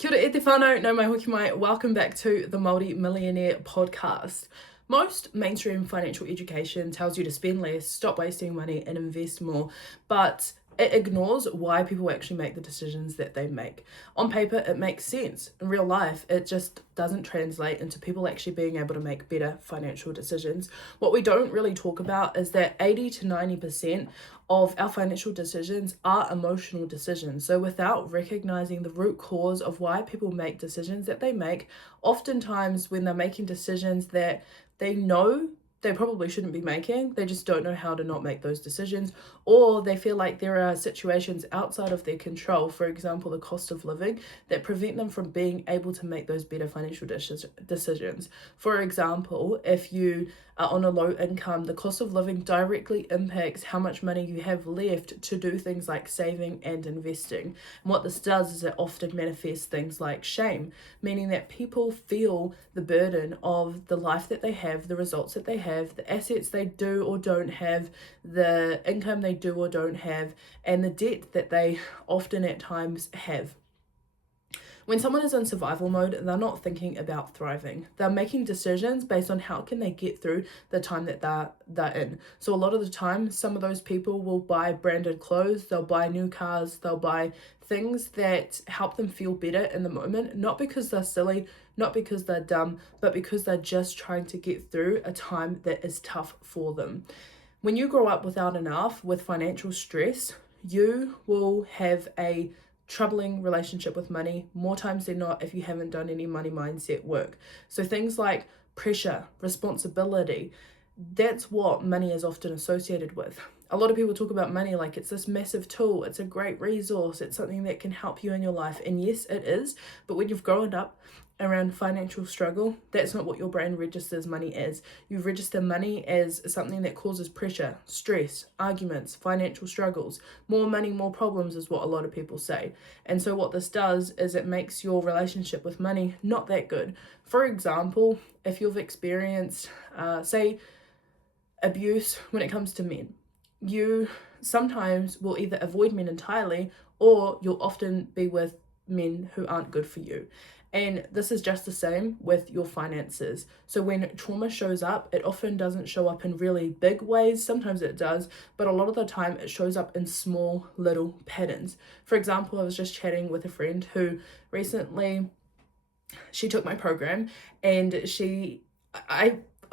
Kia ora e te whānau, no mai hoki mai. Welcome back to the Multi-Millionaire podcast. Most mainstream financial education tells you to spend less, stop wasting money, and invest more, but it ignores why people actually make the decisions that they make. On paper, it makes sense. In real life, it just doesn't translate into people actually being able to make better financial decisions. What we don't really talk about is that 80 to 90% of our financial decisions are emotional decisions. So without recognizing the root cause of why people make decisions that they make, oftentimes when they're making decisions that they know they probably shouldn't be making, they just don't know how to not make those decisions, or they feel like there are situations outside of their control, for example the cost of living, that prevent them from being able to make those better financial decisions. For example, if you are on a low income, the cost of living directly impacts how much money you have left to do things like saving and investing. And what this does is it often manifests things like shame, meaning that people feel the burden of the life that they have, the results that they have, the assets they do or don't have, the income they do or don't have, and the debt that they often at times have. When someone is in survival mode, they're not thinking about thriving. They're making decisions based on how can they get through the time that they're in. So a lot of the time, some of those people will buy branded clothes, they'll buy new cars, they'll buy things that help them feel better in the moment, not because they're silly, not because they're dumb, but because they're just trying to get through a time that is tough for them. When you grow up without enough, with financial stress, you will have a troubling relationship with money more times than not if you haven't done any money mindset work. So things like pressure, responsibility, that's what money is often associated with. A lot of people talk about money like it's this massive tool, it's a great resource, it's something that can help you in your life. And yes, it is, but when you've grown up around financial struggle, that's not what your brain registers money as. You register money as something that causes pressure, stress, arguments, financial struggles. More money, more problems is what a lot of people say. And so what this does is it makes your relationship with money not that good. For example, if you've experienced, say, abuse when it comes to men, you sometimes will either avoid men entirely, or you'll often be with men who aren't good for you. And this is just the same with your finances. So when trauma shows up, it often doesn't show up in really big ways. Sometimes it does, but a lot of the time it shows up in small little patterns. For example, I was just chatting with a friend who recently, she took my program, and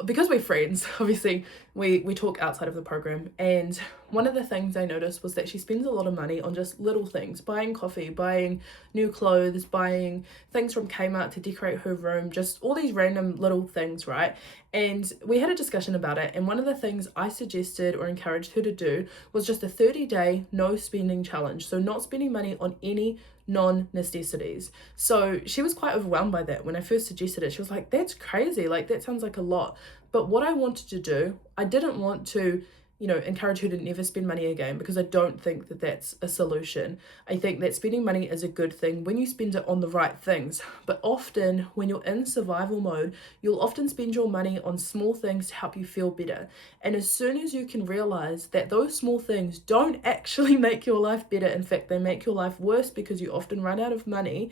because we're friends, obviously we talk outside of the program, and one of the things I noticed was that she spends a lot of money on just little things, buying coffee, buying new clothes, buying things from Kmart to decorate her room, just all these random little things, right? And we had a discussion about it, and one of the things I suggested or encouraged her to do was just a 30-day no spending challenge. So not spending money on any non-necessities. So she was quite overwhelmed by that. When I first suggested it, she was like, that's crazy, like that sounds like a lot. But what I wanted to do, I didn't want to encourage her to never spend money again, because I don't think that that's a solution. I think that spending money is a good thing when you spend it on the right things. But often when you're in survival mode, you'll often spend your money on small things to help you feel better. And as soon as you can realize that those small things don't actually make your life better, in fact, they make your life worse because you often run out of money,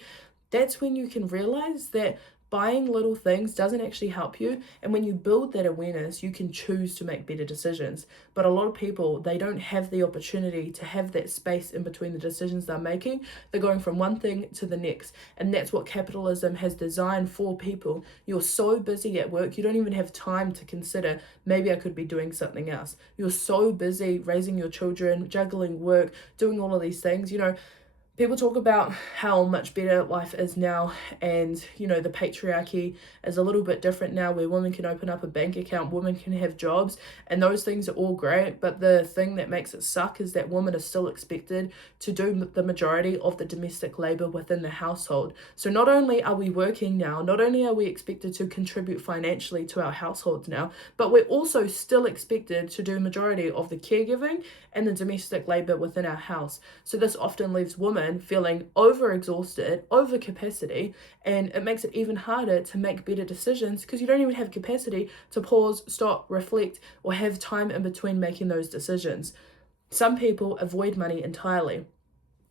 that's when you can realize that buying little things doesn't actually help you. And when you build that awareness, you can choose to make better decisions. But a lot of people, they don't have the opportunity to have that space in between the decisions they're making. They're going from one thing to the next. And that's what capitalism has designed for people. You're so busy at work, you don't even have time to consider, maybe I could be doing something else. You're so busy raising your children, juggling work, doing all of these things. People talk about how much better life is now, and the patriarchy is a little bit different now, where women can open up a bank account, women can have jobs, and those things are all great. But the thing that makes it suck is that women are still expected to do the majority of the domestic labor within the household. So not only are we working now, not only are we expected to contribute financially to our households now, but we're also still expected to do majority of the caregiving and the domestic labor within our house. So this often leaves women feeling overexhausted, over capacity, and it makes it even harder to make better decisions because you don't even have capacity to pause, stop, reflect, or have time in between making those decisions. Some people avoid money entirely.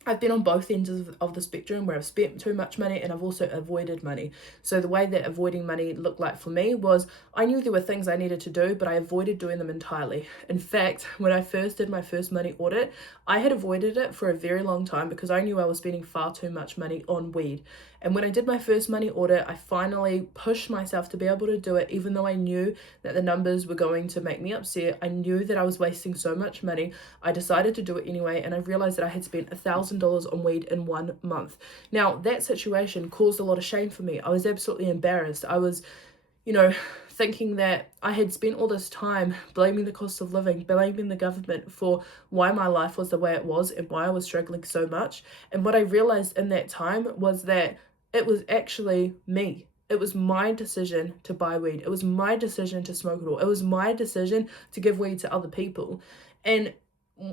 I've been on both ends of the spectrum where I've spent too much money and I've also avoided money. So the way that avoiding money looked like for me was I knew there were things I needed to do, but I avoided doing them entirely. In fact, when I first did my first money audit, I had avoided it for a very long time because I knew I was spending far too much money on weed. And when I did my first money audit, I finally pushed myself to be able to do it, even though I knew that the numbers were going to make me upset. I knew that I was wasting so much money. I decided to do it anyway, and I realized that I had spent $1,000 on weed in 1 month. Now, that situation caused a lot of shame for me. I was absolutely embarrassed. I was, thinking that I had spent all this time blaming the cost of living, blaming the government for why my life was the way it was and why I was struggling so much. And what I realized in that time was that it was actually me. It was my decision to buy weed. It was my decision to smoke it all. It was my decision to give weed to other people. And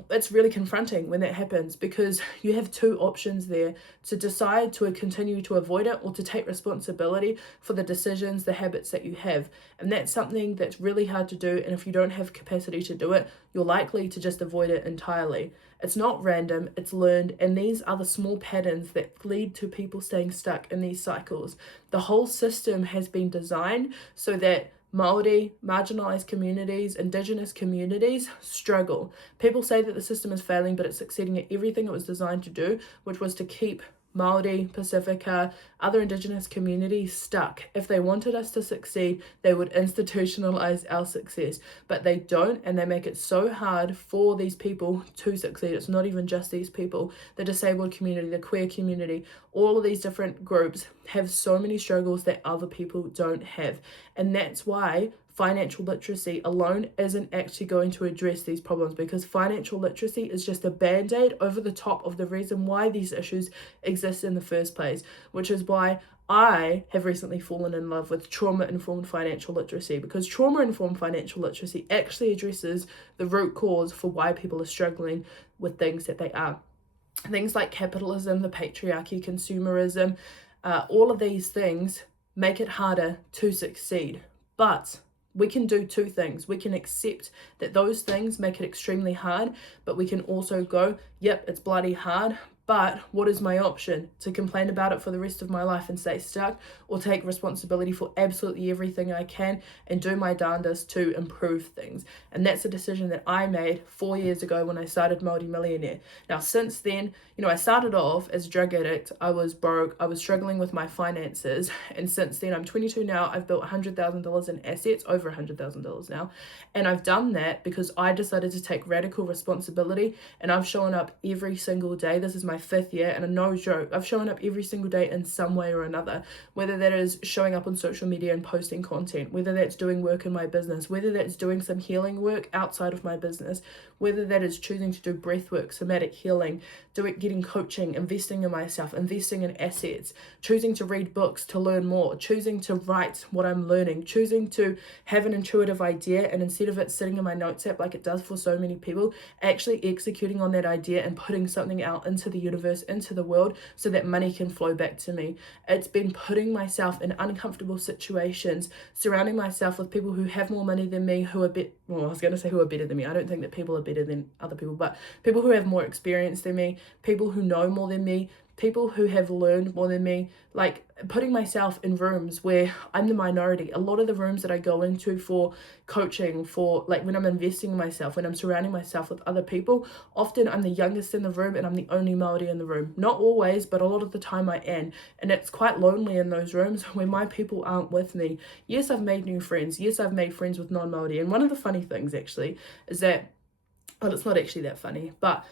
it's really confronting when that happens because you have two options there: to decide to continue to avoid it or to take responsibility for the decisions, the habits that you have. And that's something that's really hard to do. And if you don't have capacity to do it, you're likely to just avoid it entirely. It's not random, it's learned. And these are the small patterns that lead to people staying stuck in these cycles. The whole system has been designed so that Māori, marginalised communities, Indigenous communities struggle. People say that the system is failing, but it's succeeding at everything it was designed to do, which was to keep Māori, Pacifica, other Indigenous communities stuck. If they wanted us to succeed, they would institutionalise our success, but they don't, and they make it so hard for these people to succeed. It's not even just these people. The disabled community, the queer community, all of these different groups have so many struggles that other people don't have, and that's why financial literacy alone isn't actually going to address these problems, because financial literacy is just a band-aid over the top of the reason why these issues exist in the first place, which is why I have recently fallen in love with trauma-informed financial literacy, because trauma-informed financial literacy actually addresses the root cause for why people are struggling with things that they are. Things like capitalism, the patriarchy, consumerism, all of these things make it harder to succeed. But we can do two things. We can accept that those things make it extremely hard, but we can also go, yep, it's bloody hard, but what is my option? To complain about it for the rest of my life and stay stuck, or take responsibility for absolutely everything I can and do my darndest to improve things? And that's a decision that I made 4 years ago when I started Māori Millionaire. Now, since then, I started off as a drug addict. I was broke. I was struggling with my finances. And since then, I'm 22 now. I've built $100,000 in assets, over $100,000 now. And I've done that because I decided to take radical responsibility, and I've shown up every single day. This is my 5th year, and no joke, I've shown up every single day in some way or another, whether that is showing up on social media and posting content, whether that's doing work in my business, whether that's doing some healing work outside of my business, whether that is choosing to do breath work, somatic healing, getting coaching, investing in myself, investing in assets, choosing to read books to learn more, choosing to write what I'm learning, choosing to have an intuitive idea, and instead of it sitting in my notes app like it does for so many people, actually executing on that idea and putting something out into the universe, into the world, so that money can flow back to me. It's been putting myself in uncomfortable situations, surrounding myself with people who have more money than me, who are I was going to say who are better than me. I don't think that people are better than other people, but people who have more experience than me, people who know more than me, people who have learned more than me, like putting myself in rooms where I'm the minority. A lot of the rooms that I go into for coaching, for like when I'm investing in myself, when I'm surrounding myself with other people, often I'm the youngest in the room and I'm the only Māori in the room. Not always, but a lot of the time I am. And it's quite lonely in those rooms where my people aren't with me. Yes, I've made new friends. Yes, I've made friends with non-Māori. And one of the funny things actually is that, well, it's not actually that funny, but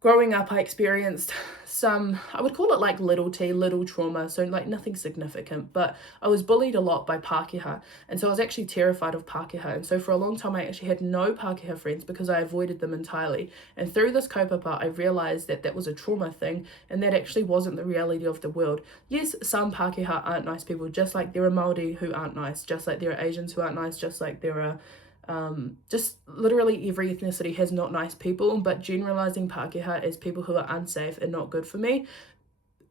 growing up, I experienced some, I would call it like little trauma, so like nothing significant, but I was bullied a lot by Pākehā, and so I was actually terrified of Pākehā, and so for a long time I actually had no Pākehā friends because I avoided them entirely. And through this kaupapa, I realised that that was a trauma thing, and that actually wasn't the reality of the world. Yes, some Pākehā aren't nice people, just like there are Māori who aren't nice, just like there are Asians who aren't nice, just like there are just literally every ethnicity has not nice people, but generalizing Pākehā as people who are unsafe and not good for me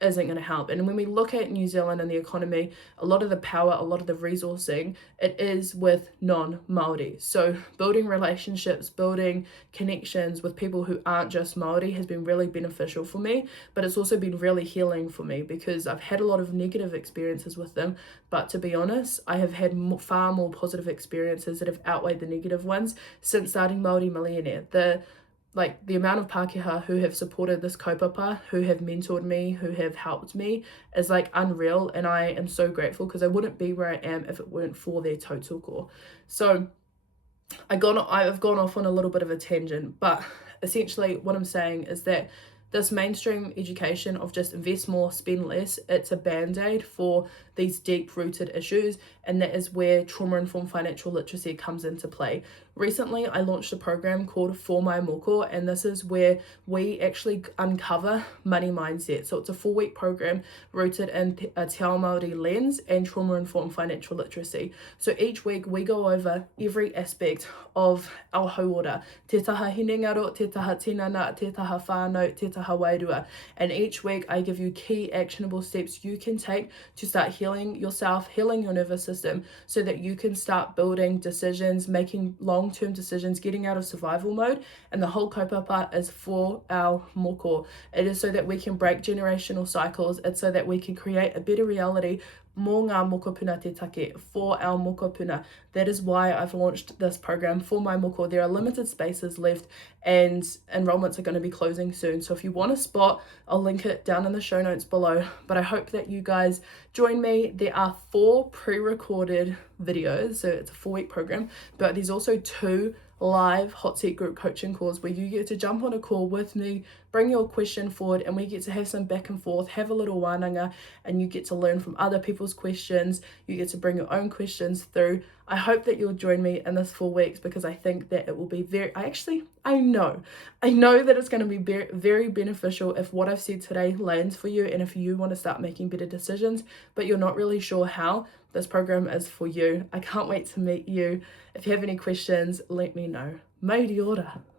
isn't going to help. And when we look at New Zealand and the economy, a lot of the power, a lot of the resourcing, it is with non-Māori. So building relationships, building connections with people who aren't just Māori has been really beneficial for me, but it's also been really healing for me because I've had a lot of negative experiences with them. But to be honest, I have had far more positive experiences that have outweighed the negative ones since starting Māori Millionaire. The amount of Pākehā who have supported this kaupapa, who have mentored me, who have helped me is like unreal, and I am so grateful because I wouldn't be where I am if it weren't for their tautoko. So I've gone off on a little bit of a tangent, but essentially what I'm saying is that this mainstream education of just invest more, spend less, it's a band-aid for these deep-rooted issues, and that is where trauma-informed financial literacy comes into play. Recently, I launched a program called For My Moko, and this is where we actually uncover money mindset. So it's a 4-week program rooted in a Te Ao Māori lens and trauma-informed financial literacy. So each week we go over every aspect of our hauora, te taha hinengaro, te taha tinana, te taha whānau, te taha wairua. And each week I give you key actionable steps you can take to start healing yourself, healing your nervous system, so that you can start building decisions, making long-term decisions, getting out of survival mode. And the whole kaupapa is for our moko. It is so that we can break generational cycles. It's so that we can create a better reality mō ngā mokopuna te take, for our mokopuna. That is why I've launched this program For My Moko. There are limited spaces left and enrollments are going to be closing soon. So if you want a spot, I'll link it down in the show notes below. But I hope that you guys join me. There are 4 pre-recorded videos, so it's a 4-week program, but there's also 2 live hot seat group coaching calls where you get to jump on a call with me, bring your question forward, and we get to have some back and forth, have a little wānanga, and you get to learn from other people's questions. You get to bring your own questions through. I hope that you'll join me in this 4 weeks because I think that it will be I know that it's going to be very, very beneficial if what I've said today lands for you and if you want to start making better decisions, but you're not really sure how. This program is for you. I can't wait to meet you. If you have any questions, let me know. Mai ora.